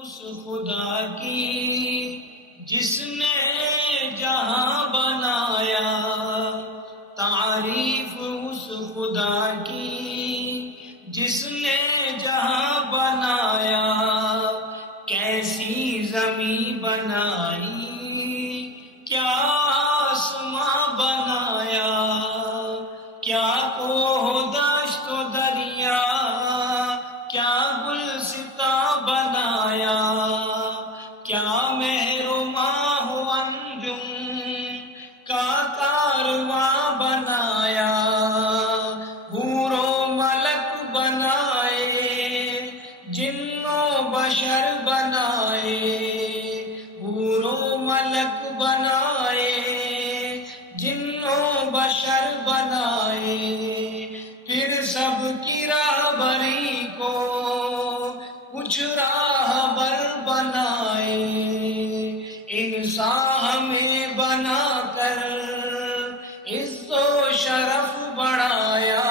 اس خدا کی جس نے جہاں بنایا، تعریف اس خدا کی جس نے جہاں بنایا، کیسی زمین بنائی، کیا آسماں بنایا، کیا کوہ دشت و دریا، کیا گلستہ بنایا، کیا مہر و ماہ و انجم کا کارواں بنایا، حور و ملک بنائے، جن و بشر بنائے، حور و ملک بنائے، جن و بشر بنائے، پھر سب کی راہبری کو کچھ راہبر بنائے، انسان ہمیں بنا کر عز و شرف بڑھایا،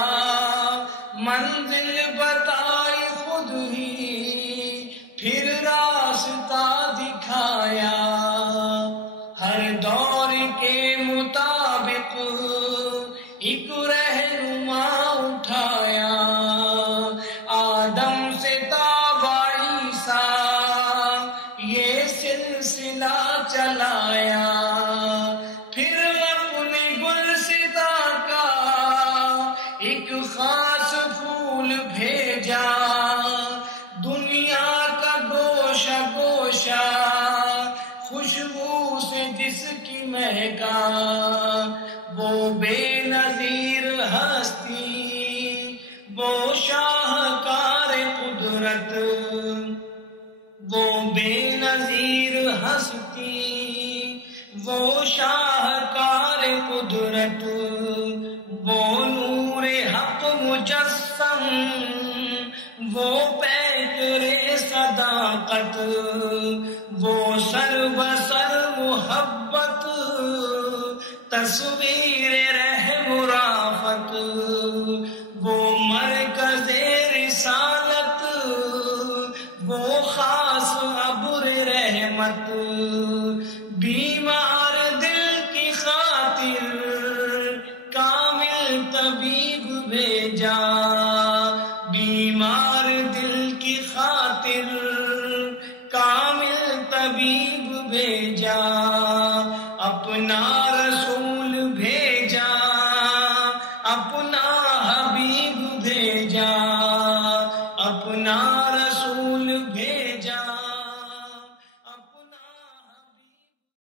منزل بتائی خود ہی پھر راستہ دکھایا، ہر دور کے مطابق ایک رہنما اٹھایا، آدم سے تا عیسیٰ یہ سلسلہ چلایا، پھر اپنے گلستہ کا ایک خاص پھول بھیجا، دنیا کا گوشہ گوشہ خوشبو سے جس کی مہکا، وہ بے نظیر ہستی، وہ شاہکار قدرت، وہ بے نظیر ہستی، وہ شاہکار قدرت، وہ نور حق مجسم، وہ پیکر صداقت، وہ سر بسر محبت، تصویر رحم رافت، وہ مرکز رسالت، وہ خاص ابر رحمت، بیمار دل کی خاطر کامل طبیب بھیجا، بیمار دل کی خاطر کامل طبیب بھیجا، اپنا رسول بھیجا، اپنا حبیب بھیجا، اپنا رسول بھیجا۔